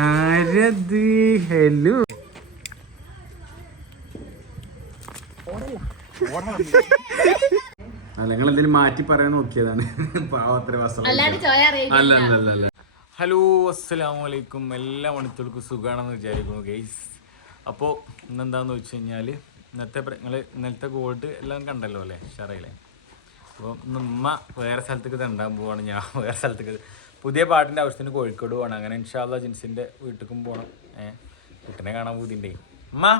ആരത്? ഹലോ. എന്തെങ്കിലും മാറ്റി പറയാൻ നോക്കിയതാണ്. അല്ല അല്ല അല്ല ഹലോ അസ്സലാമലൈക്കും എല്ലാ മണിത്തോൾക്കും സുഖമാണെന്ന് വിചാരിക്കുന്നു ഗെയ്സ് അപ്പോൾ ഇന്നെന്താന്ന് വെച്ച് കഴിഞ്ഞാൽ ഇന്നത്തെ നിങ്ങൾ ഇന്നലത്തെ ഗോൾഡ് എല്ലാം കണ്ടല്ലോ അല്ലേ? ഷറയിലെ. അപ്പോൾ ഇന്ന് ഉമ്മ വേറെ സ്ഥലത്തേക്ക് തണ്ടാൻ പോവാണ്. ഞാൻ വേറെ സ്ഥലത്തേക്ക് പുതിയ പാട്ടിന്റെ ആവശ്യത്തിന് കോഴിക്കോട് പോകണം അങ്ങനെ ഇൻഷാല്ല ജിൻസിന്റെ വീട്ടിലേക്കും പോകണം ഏഹ് കുട്ടനെ കാണാൻ പോതിന്റെ അമ്മാ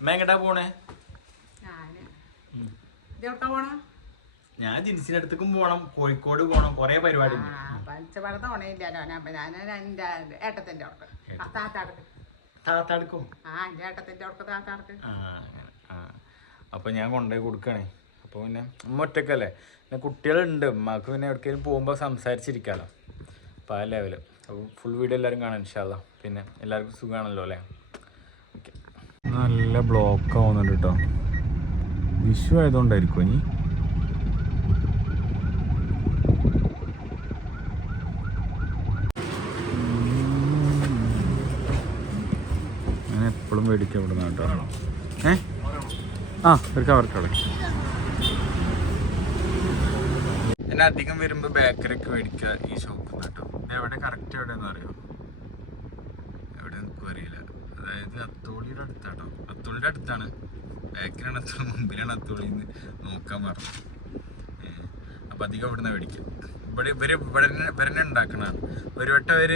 ഉമ്മ എങ്ങോട്ടാ പോണേ? ഞാൻ ജിൻസിന്റെ അടുത്തേക്കും പോകണം കോഴിക്കോട് പോകണം കുറേ പരിപാടി താത്താടക്ക്. അപ്പൊ ഞാൻ കൊണ്ടുപോയി കൊടുക്കണേ. അപ്പൊ പിന്നെ അമ്മ ഒറ്റക്കല്ലേ? പിന്നെ കുട്ടികളുണ്ട്. ഉമ്മക്ക് പിന്നെ എവിടേക്കെങ്കിലും പോകുമ്പോൾ സംസാരിച്ചിരിക്കാലോ. ആ ലെവൽ അപ്പോൾ ഫുൾ വീഡിയോ എല്ലാവരും കാണാം ഇൻഷാല്ല പിന്നെ എല്ലാവർക്കും സുഖമാണല്ലോ അല്ലേ? നല്ല ബ്ലോക്ക് ആവുന്നുണ്ട് കേട്ടോ വിഷു ആയതുകൊണ്ടായിരിക്കും ഇനി. ഞാൻ എപ്പോഴും മേടിക്കാം ഇവിടെ കേട്ടോ. ഏ? ആ ഒരു കവർക്കട ഞാൻ അധികം വരുമ്പോൾ ബേക്കറിക്ക് മേടിക്കുക ഈ ഷോപ്പിൽ നിന്ന് കേട്ടോ. ഇത് എവിടെ കറക്റ്റ് എവിടെയെന്ന് അറിയോ? എവിടെ എനിക്കും അറിയില്ല. അതായത് അത്തോളിയുടെ അടുത്താട്ടോ. അത്തോളിയുടെ അടുത്താണ്. ബാക്കിലാണ് അത്തോളി മുമ്പിലാണ് അത്തോളിന്ന് നോക്കാൻ പറഞ്ഞു അപ്പം അധികം ഇവിടെ നിന്ന് മേടിക്കും. ഇവിടെ ഇവർ ഇവിടെ ഇവരെന്നെ ഉണ്ടാക്കണതാണ് ഒരു വട്ടം അവർ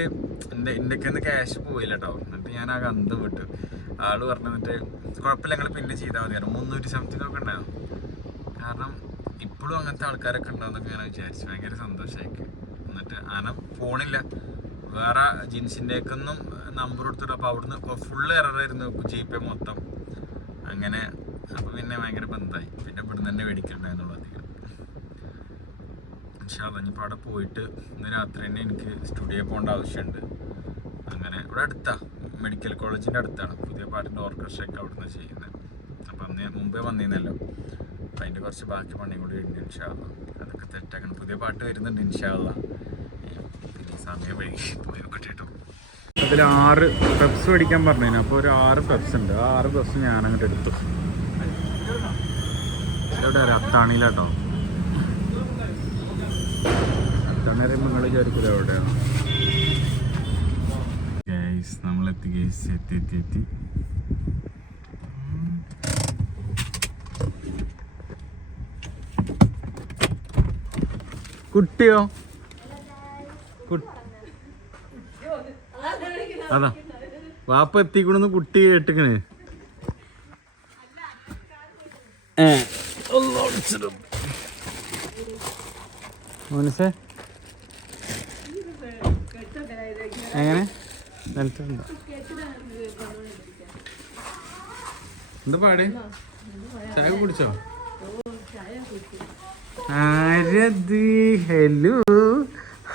എന്റെ എന്റെ ഒക്കെ ക്യാഷ് പോയില്ല കേട്ടോ എന്നിട്ട് ഞാൻ ആ അന്തം വിട്ടു. ആൾ പറഞ്ഞു എന്നിട്ട് കുഴപ്പമില്ല ഞങ്ങൾ പിന്നെ ചെയ്താൽ മതി. കാരണം മുന്നൂറ്റി സംതിങ് ഒക്കെ ഉണ്ടാവും. കാരണം ഇപ്പോഴും അങ്ങനത്തെ ആൾക്കാരൊക്കെ ഉണ്ടാവുന്നൊക്കെ ഞാൻ വിചാരിച്ചു. ഭയങ്കര സന്തോഷമായിക്ക് എന്നിട്ട് ആന ഫോണില്ല. വേറെ ജിൻസിന്റെക്കൊന്നും നമ്പർ കൊടുത്തിട്ട് അപ്പോൾ അവിടുന്ന് ഫുള്ള് എററായിരുന്നു ജി പേ മൊത്തം. അങ്ങനെ അപ്പോൾ പിന്നെ ഭയങ്കര ബന്ധമായി പിന്നെ ഇവിടുന്ന് തന്നെ മേടിക്കണ്ടായിരുന്നുള്ളൂ അധികം. ഇൻഷാല്ല ഇനിയിപ്പോൾ അവിടെ പോയിട്ട് ഇന്ന് രാത്രി തന്നെ എനിക്ക് സ്റ്റുഡിയോ പോകേണ്ട ആവശ്യമുണ്ട് അങ്ങനെ ഇവിടെ അടുത്താണ് മെഡിക്കൽ കോളേജിന്റെ അടുത്താണ്. പുതിയ പാട്ടിന്റെ ഓർക്കസ്ട്രയൊക്കെ അവിടുന്ന് ചെയ്യുന്നത് അപ്പം അന്ന് മുമ്പേ വന്നിരുന്നല്ലോ അപ്പം അതിന്റെ കുറച്ച് ബാക്കി പണിയും കൂടി ഉണ്ട് ഇൻഷാല്ല അതൊക്കെ തെറ്റാക്കണം. പുതിയ പാട്ട് വരുന്നുണ്ട് പിന്നെ സമയം വൈകി പോയി നോക്കട്ടെ കേട്ടോ അതിൽ ആറ് പെപ്സ് മേടിക്കാൻ പറഞ്ഞു അപ്പോൾ ഒരു ആറ് പെപ്സ് ഉണ്ട്. ആ ആറ് പെപ്സ് ഞാൻ അങ്ങോട്ട് എടുത്തു. ഇവിടെ അത്താണിയിലാട്ടോ അത്താണി നിങ്ങൾ വിചാരിക്കില്ല എവിടെയാണ്. ഗൈസ് നമ്മളെത്തി. ഗൈസ് എത്തി എത്തി എത്തി. കുട്ടിയോ? അതാ. വാപ്പ എത്തിക്കണെന്ന് കുട്ടി കേട്ടിക്കണ്. മനസ്സേ എങ്ങനെ? എന്താ പാടി? ചായ കുടിച്ചോ? ആരത് ഹലോ.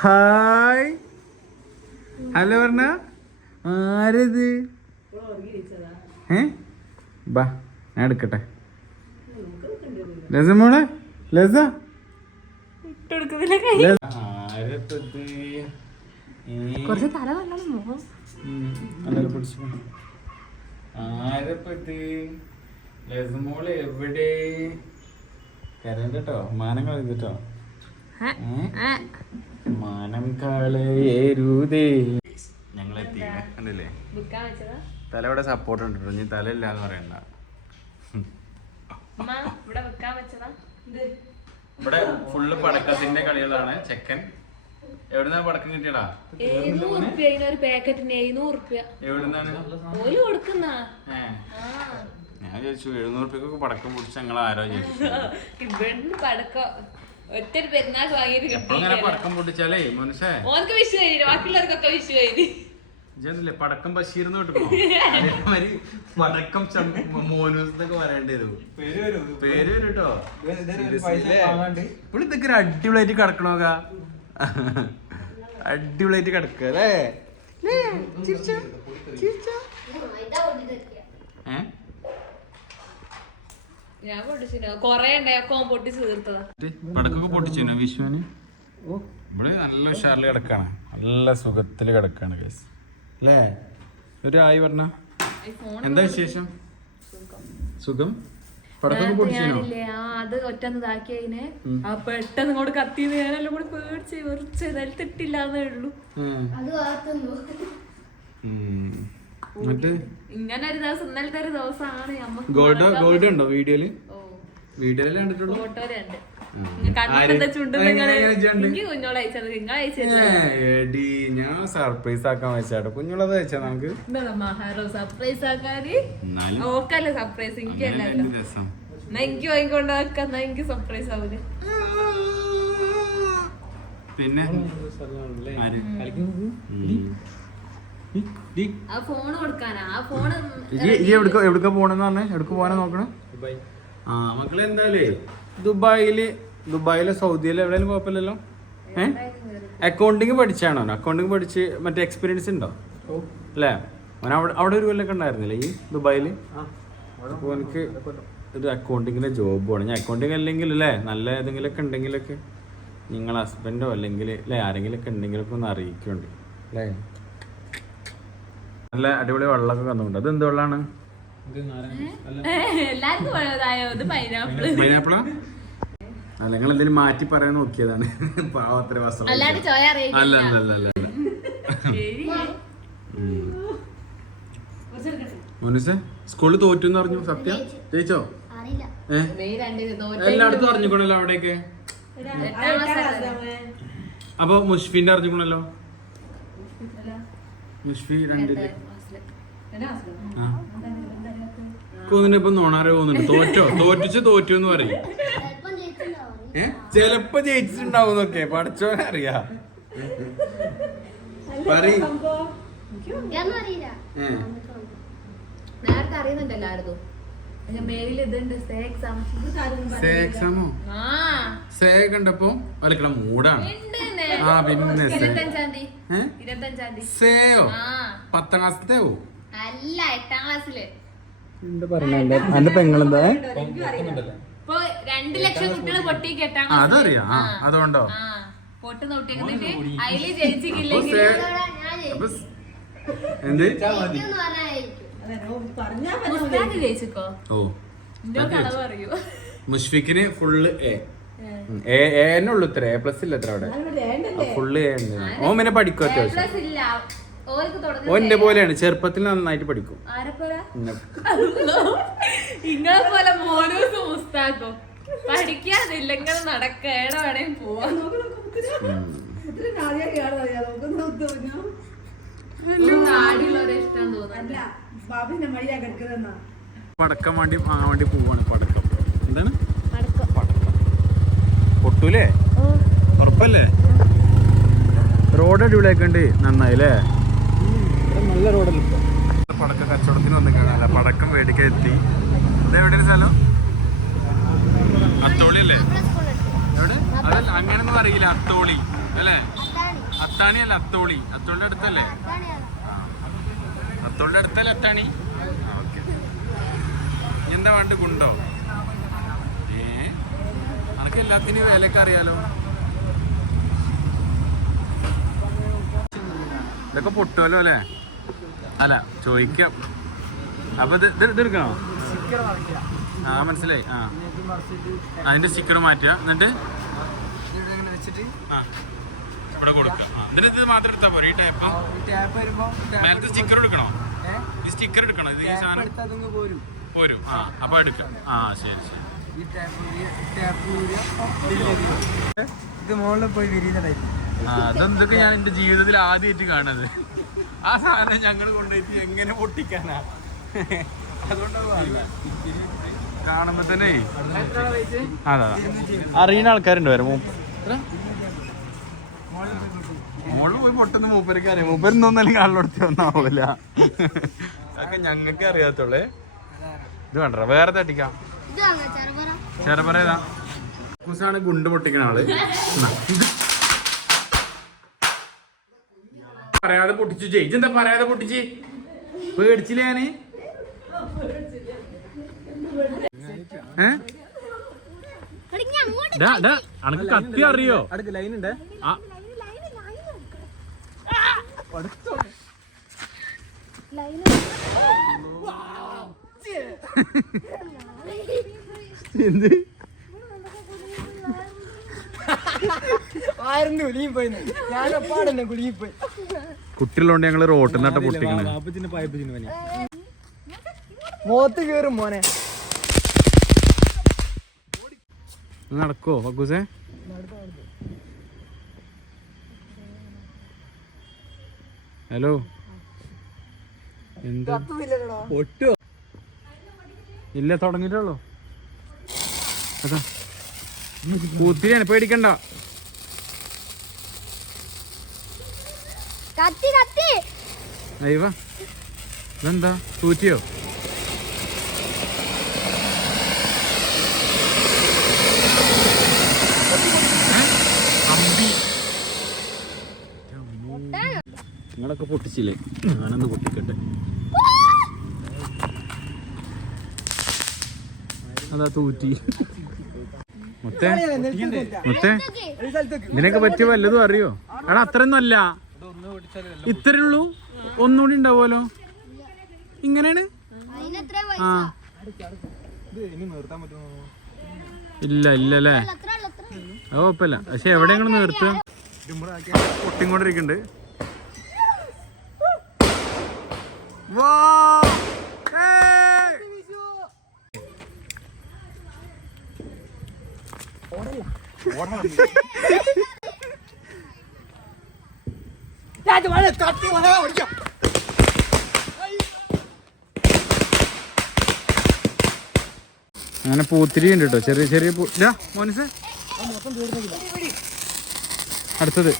ഹായ്. ഹലോ പറഞ്ഞ ആരത്? ഏ? ബാ ഞാൻ എടുക്കട്ടെ. ലസ മോളെ ലസ. ലസ. ആരപ്പത്? ഏ? കുറച്ച് തല നല്ലോണം മുഖം ഉം, അതെല്ലാം പിടിച്ച് പോ. ആരപ്പത്? ലസ മോൾ എവിടെ? കരണ്ട് മാനം കളഞ്ഞിട്ടോ മാനം കളയേരുതേ കണ്ടില്ലേ? തലയുടെ സപ്പോർട്ട് ഉണ്ട് കേട്ടോ ഇനി തല ഇല്ല എന്ന് പറയണ്ട ഇവിടെ ഫുള്ള് പടക്കത്തിന്റെ കളികളാണ്. ചെക്കൻ. എവിടുന്നാ പടക്കം കിട്ടിയടാ? പാക്കറ്റിന് എഴുന്നൂറ് എവിടുന്നാണ്? കൊടുക്കുന്ന. ഞാൻ ചോദിച്ചു എഴുന്നൂറ് രൂപയ്ക്കൊക്കെ പടക്കം പിടിച്ച ഞങ്ങൾ ആരോ ചോദിച്ചു ഇവിടുന്ന് പടക്കം ഒറ്റ ഒരു പെരുന്നാൾ വാങ്ങിയിട്ട് പടക്കം പൊട്ടിച്ചാലേ മനുഷ്യ? ഓനക്ക് വിഷു കഴിഞ്ഞു ബാക്കിയുള്ളവർക്കൊക്കെ വിഷു കഴിഞ്ഞു ഇജല്ലേ പടക്കം ബഷീർന്ന് അതേമാതിരി പടക്കം മോനൂസ് എന്നൊക്കെ പറയേണ്ടി വരും. പേര് വരും. കേട്ടോ ഇപ്പോൾ ഇതൊക്കെ അടിപൊളിയായിട്ട് കിടക്കണോക്ക? അടിപൊളിയായിട്ട് കിടക്കുക അല്ലേ? ഞാൻ പൊട്ടിച്ചു കൊറേ ഉണ്ടായൊക്കെ ഓൻ പൊട്ടിച്ച് തീർത്തതാ. പടക്കൊക്കെ പൊട്ടിച്ചു വിഷുവിന് ഇവിടെ നല്ല ഉഷാറിൽ കിടക്കാണ്. നല്ല സുഖത്തിൽ കിടക്കാണ് കേസ് അല്ലേ ഒരു ആയി പറഞ്ഞ എന്താ വിശേഷം? സുഖം. അത് ഒറ്റന്ന് ഇതാക്കിയതിനെ ആ പെട്ടെന്ന് ഇങ്ങോട്ട് കത്തിയത് ഞാനെല്ലാം കൂടി പേടിച്ച് വെറിച്ച് നിലത്തിട്ടില്ലാന്നേ ഉള്ളൂ. ഇങ്ങനെ ഒരു ദിവസം ഇന്നലത്തെ ഒരു ദിവസമാണ്. ഗോൾഡ് ഗോൾഡ് ഉണ്ടോ വീഡിയോയിൽ? ഓ. വീഡിയോയിൽ കണ്ടിട്ടുള്ളൂ? ഫോട്ടോയിലുണ്ട് ഞാൻ സർപ്രൈസ് ആക്കാൻ വെച്ചാട്ടോ. കുഞ്ഞുള്ളത് വെച്ചാ നമുക്ക്? സർപ്രൈസ് ആക്കാന് ഓക്കല്ലേ സർപ്രൈസ് എനിക്ക് എനിക്ക് സർപ്രൈസ് ആവൂലേ. പിന്നെ? ഈ ഉം. ആ ഫോൺ കൊടുക്കാനാ. ആ ഫോൺ ഇയ്യ് ഇയ്യ് എവിടുക്ക എവിടുക്ക പോണെന്ന് പറഞ്ഞേ? എവിടക്ക് പോകാനാ നോക്കണേ? ആ മക്കളെ ദുബായിൽ ദുബായിലെ സൗദിയിലെ എവിടെയും കുഴപ്പമില്ലല്ലോ? ഏ? അക്കൗണ്ടിങ് പഠിച്ചാണോ? അക്കൗണ്ടിങ് പഠിച്ച് മറ്റേ എക്സ്പീരിയൻസ് ഉണ്ടോ? അല്ലേ? അവൻ അവിടെ അവിടെ ഒരു കൊല്ലൊക്കെ ഉണ്ടായിരുന്നില്ലേ ഈ ദുബായിൽ? അപ്പോൾ എനിക്ക് ഒരു അക്കൗണ്ടിങ്ങിന്റെ ജോബ് വേണം. ഞാൻ അക്കൗണ്ടിങ് അല്ലെങ്കിൽ അല്ലേ നല്ല ഏതെങ്കിലുമൊക്കെ ഉണ്ടെങ്കിലൊക്കെ നിങ്ങൾ ഹസ്ബൻഡോ അല്ലെങ്കിൽ അല്ലേ ആരെങ്കിലുമൊക്കെ ഉണ്ടെങ്കിലൊക്കെ ഒന്ന് അറിയിക്കുന്നുണ്ട്. അല്ലേ? നല്ല അടിപൊളി വെള്ളമൊക്കെ വന്നുകൊണ്ട് അത് എന്ത് വെള്ളമാണ് എല്ലാവർക്കും ഇത് പൈനാപ്പിൾ പൈനാപ്പിളാ അല്ല നിങ്ങൾ എന്തെങ്കിലും മാറ്റി പറയാൻ നോക്കിയതാണ്. പാവത്ര വസ്ത്രം അല്ലാണ്ട് ചോയ അറിയില്ല അല്ല അല്ല അല്ല അല്ല അല്ല. മുനുസെ സ്കൂളിൽ തോറ്റു എന്ന് പറഞ്ഞു സത്യ? ജയിച്ചോ? എല്ലായിടത്തും അറിഞ്ഞിക്കണല്ലോ അവിടെയൊക്കെ. അപ്പൊ മുഷ്ഫിന്റെ അറിഞ്ഞിക്കണല്ലോ? മുഷ്ഫി രണ്ടിൽ ആ. കൊന്നിന് ഇപ്പൊ പോകുന്നുണ്ട്. തോറ്റോ? തോറ്റിച്ച് തോറ്റു എന്ന് പറയും. ചെലപ്പോ ചെലപ്പോ ജയിച്ചിട്ടുണ്ടാവുന്നൊക്കെ പഠിച്ചോനെ അറിയാ. പറയും. നേരത്തെ കണ്ടപ്പോ അലക്കട മൂടാണ്. ഉണ്ട് ആ, പിന്നെ സേയോ? ആ. പത്താം ക്ലാസ്സിലെയോ അല്ല എട്ടാം ക്ലാസ്സിൽ. എന്താ പറയണ എന്റെ പെങ്ങളെന്താ? ഇപ്പൊ രണ്ട് ലക്ഷം കുട്ടികൾ ആ, അതറിയാം. അതുകൊണ്ടോ? പൊട്ട് നോട്ടിയെന്നിട്ട് അതിൽ ജയിച്ചിട്ടില്ലെങ്കിൽ എന്ത്? ജയിച്ചിക്കോ? ഓ മുഷ്ഫിഖിന് ഫുള്ള് എ. എ എന്നെ ഉള്ളു ഇത്ര എ പ്ലസ് ഇല്ല ഇത്ര അവിടെ. ഫുള്ള് എ ഉണ്ട് ഓൻ പിന്നെ പഠിക്കും അത്യാവശ്യം? തുടങ്ങുന്നത് പോലെയാണ് ചെറുപ്പത്തിൽ നന്നായിട്ട് പഠിക്കും. ഇങ്ങളെ പോലെ മോനൂസ് മുസ്താക്കും നടക്ക പോവാ. തോന്നുന്നു. പടക്കം വേണ്ടി വാങ്ങാൻ വേണ്ടി പോവാണ് പടക്കം. എന്താണ്? പൊട്ടൂലേ? ഉറപ്പല്ലേ? റോഡ് അടിപൊളിയാക്കണ്ട് നന്നായി അല്ലേ നല്ല റോഡല്ലേ ഇപ്പൊ? പടക്ക കച്ചവടത്തിന് വന്നിക്കാണല്ല പടക്കം മേടിക്കാൻ എത്തി. ഇതെവിടെയാണ് സ്ഥലം? അത്തോളി അല്ലേ? എവിടെ? അതല്ല അങ്ങനെയൊന്നും അറിയില്ല. അത്തോളി അല്ലേ? അത്താണി. അല്ല അത്തോളി. അത്തോളിന്റെ അടുത്തല്ലേ? അത്തോളിന്റെ അടുത്തല്ലേ അത്താണി? ഓക്കെ. എന്താ വേണ്ട ഗുണ്ടോ? ഏ? അനക്ക് എല്ലാത്തിനും വിലയൊക്കെ അറിയാലോ. ഇതൊക്കെ പൊട്ടുമല്ലോ അല്ലേ? അല്ല ചോദിക്കാം. അപ്പൊ ഇത് ഇത് ഇത് ആ മനസ്സിലായി. ആ. അതിന്റെ സ്റ്റിക്കർ മാറ്റുക. എന്നിട്ട്? ഇവിടെ കൊടുക്കുക. എന്നിട്ട് ഇത് മാത്രം എടുത്താൽ പോരെ? ഈ ടാപ്പ്? മേലത്തെ സ്റ്റിക്കർ എടുക്കണോ? ഈ സ്റ്റിക്കർ എടുക്കണോ? ഇത് ഈ സാധനം? പോരും. ആ അപ്പൊ എടുക്കാം. ആ ശരി ശരി. ഇത് മുകളിൽ പോയി വിരിയുന്നതായിരിക്കും അതെന്തൊക്കെ ഞാൻ എന്റെ ജീവിതത്തിൽ ആദ്യമായിട്ട് കാണുന്നത്? ആ സാധനം ഞങ്ങൾ കൊണ്ടുപോയിട്ട് എങ്ങനെ പൊട്ടിക്കാനാ? അതുകൊണ്ടാണ് കാണുമ്പോ തന്നെ അതാ അറിയുന്ന ആൾക്കാരുണ്ട് വരെ മോൾ പോയി പൊട്ടുന്ന മൂപ്പരക്ക് അറിയാം. മൂപ്പരൊന്നും അല്ലെങ്കിൽ വന്നാവൂല. ഒന്നാവൂല അതൊക്കെ ഞങ്ങൾക്ക് അറിയാത്തുള്ളേ ഇത് വേണ്ട വേറെ തട്ടിക്കാം. ചെറുപറ? ഏതാ കുസാണ് ഗുണ്ട് പൊട്ടിക്കണ ആൾ എന്നാ. പറയാതെ പൊട്ടിച്ചു. ചേച്ചി എന്താ പറയാതെ പൊട്ടിച്ച്? പേടിച്ചില്ല ഞാൻ? അനക്ക് കത്തി അറിയോ? ലൈൻ ഉണ്ട്. ആ, എന്ത്? ആയിരുന്നു കുലിയും പോയി ഞാൻ ഒപ്പാടന്നെ കുലിയും പോയി കുട്ടികളുണ്ട് ഞങ്ങൾ റോട്ടിൽ നട്ട പൊട്ടിക്കണ. മോത്ത് കേറും മോനെ. നടക്കോ ഫക്കൂസേ? ഹലോ? എന്താ? ഒട്ടോ. ഇല്ല തുടങ്ങിട്ടുള്ളൂ അതാ. കൂത്തിരിയാണ് പേടിക്കണ്ട. കത്തി കത്തി. അയ്യോ ഇതെന്താ? തൂറ്റിയോ നിങ്ങളൊക്കെ പൊട്ടിച്ചില്ലേ? ഞാനൊന്ന് പൊട്ടിക്കട്ടെ. അതാ തൂറ്റി. മുത്തേ മുത്തേ ഇതിനൊക്കെ പറ്റിയ വല്ലതും അറിയോ? എടാ അത്രയൊന്നും അല്ല. ഇത്രേ ഉള്ളൂ ഒന്നുകൂടി ഉണ്ടാവുമല്ലോ? ഇങ്ങനെയാണ്? ആ. ഇല്ല ഇല്ല അല്ലേ. അത് കുഴപ്പമില്ല. പക്ഷെ എവിടെ നിങ്ങൾ നിർത്തുക പൊട്ടിക്കൊണ്ടിരിക്കുന്നുണ്ട്. വാ ഏയ്! അങ്ങനെ പൂത്തിരി ഉണ്ട് കേട്ടോ ചെറിയ ചെറിയ പൂ ഇതാ മോനിസ്. അടുത്തത്.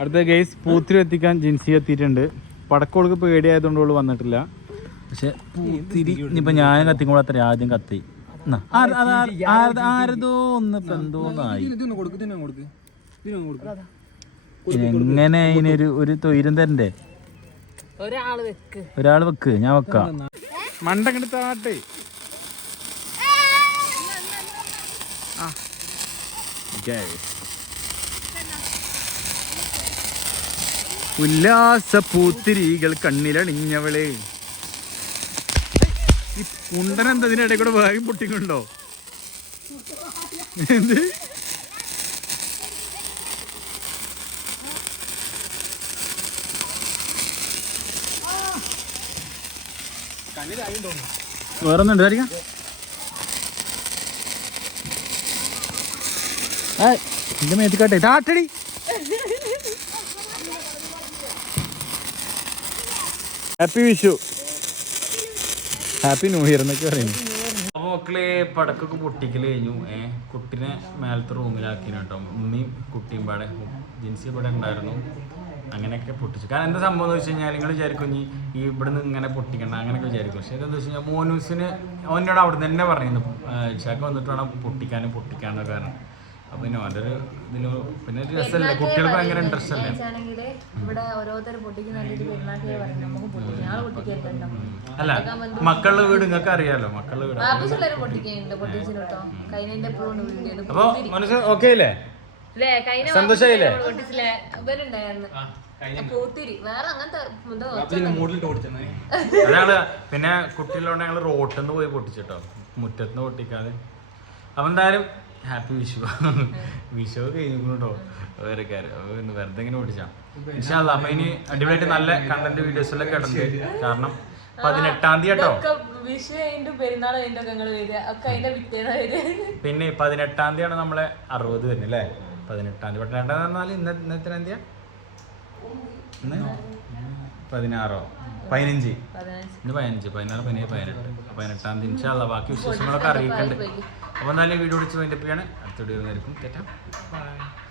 അടുത്ത ഗെയ്സ് പൂത്തിരി എത്തിക്കാൻ ജിൻസി എത്തിയിട്ടുണ്ട്. പടക്കോൾക്ക് പേടിയായതുകൊണ്ട് അവൾ വന്നിട്ടില്ല. പക്ഷെ പൂത്തിരി ഇനിയിപ്പോ ഞാൻ കത്തിക്കുമ്പോൾ അത്ര ആദ്യം കത്തി. ആരതോ ഒന്ന് ഇപ്പൊ എന്തോന്നായി എങ്ങനെ അതിനൊരു ഒരു തൊയിരം തരണ്ടേ? ഒരാൾ വെക്ക്. ഞാൻ വെക്കാം. മണ്ട കണ്ട് താട്ടെ ആ. Guys. ഉല്ലാസ പൂത്തിരികൾ കണ്ണിലണിഞ്ഞവളെ. ഈ എന്താ ഇതിന്റെ ഇടയിൽ കൂടെ വേഗം പൊട്ടിക്കൊണ്ടോ എന്ത്? വേറെ ഒന്നും ഉണ്ടായിരിക്കാം എന്റെ മേത്തിക്കാട്ടെ താട്ടടി happy Vishu. Happy new year എന്നൊക്കെ പറയുന്നു. അപ്പോൾ മക്കളെ പടക്കൊക്കെ പൊട്ടിക്കൽ കഴിഞ്ഞു. ഏ കുട്ടിനെ മേലത്തെ റൂമിലാക്കിന് കേട്ടോ. ഉമ്മയും കുട്ടിയും പാടെ ജിൻസി ഇവിടെ ഉണ്ടായിരുന്നു. അങ്ങനെയൊക്കെ പൊട്ടിച്ചു. കാരണം എന്താ സംഭവം എന്ന് വെച്ച് കഴിഞ്ഞാൽ നിങ്ങൾ വിചാരിക്കും ഇനി ഈ ഇവിടുന്ന് ഇങ്ങനെ പൊട്ടിക്കണ്ട അങ്ങനെയൊക്കെ വിചാരിക്കും. പക്ഷേ എന്താ വെച്ച് കഴിഞ്ഞാൽ മോനൂസിന് അവനോട് അവിടെ തന്നെ പറയുന്നു ചാക്ക വന്നിട്ട് വേണം പൊട്ടിക്കാനും പൊട്ടിക്കാനും കാരണം പിന്നെ അതൊരു ഒരു ഇതിൽ പിന്നെ ഒരു രസമല്ലേ? കുട്ടികൾക്ക് ഭയങ്കര ഇൻട്രസ്റ്റ് അല്ലേ? ഇവിടെ ഓരോരുത്തർ പൊട്ടിക്കുന്ന അല്ല മക്കളുടെ വീട് നിങ്ങൾക്ക് അറിയാലോ? മക്കളുടെ വീട് അപ്പൊ മനസ്സ് ഓക്കെ അല്ലേ സന്തോഷായില്ലേ? അതാണ് പിന്നെ കുട്ടികളുണ്ട് ഞങ്ങൾ റോട്ടിൽ നിന്ന് പോയി പൊട്ടിച്ചിട്ടോ. മുറ്റത്ത് നിന്ന് പൊട്ടിക്കാതെ. അപ്പൊ എന്തായാലും ഹാപ്പി വിഷു വിഷു കഴിഞ്ഞിട്ടോ വേറെ കാര്യം. വെറുതെ ഇങ്ങനെ പിടിച്ചാ പക്ഷെ അതാ അപ്പൊ ഇനി അടിപൊളിയായിട്ട് നല്ല കണ്ടന്റ് വീഡിയോസ് എല്ലാം കിടന്നു കാരണം പതിനെട്ടാം തീയതി കേട്ടോ. പിന്നെ പതിനെട്ടാം തീയതി ആണ് നമ്മളെ അറുപത് വരുന്നത് അല്ലേ? പതിനെട്ടാം തീയതി. പതിനെട്ടാം പറഞ്ഞാൽ ഇന്ന ഇന്നത്തെ ഇന്ന് പതിനാറോ? പതിനഞ്ച്. പതിനഞ്ച്. ഇന്ന് പതിനഞ്ച്. പതിനാറ് പതിനേഴ് പതിനെട്ട്. പതിനെട്ടാം തീയതി. ഇൻഷാല്ല ബാക്കി വിശേഷങ്ങളൊക്കെ അറിയിക്കുന്നുണ്ട് അപ്പോൾ എന്തായാലും വീഡിയോ വിളിച്ച് വേണ്ടിയപ്പോഴാണ് അടുത്ത വീഡിയോ ആയിരിക്കും തെറ്റാം ബൈ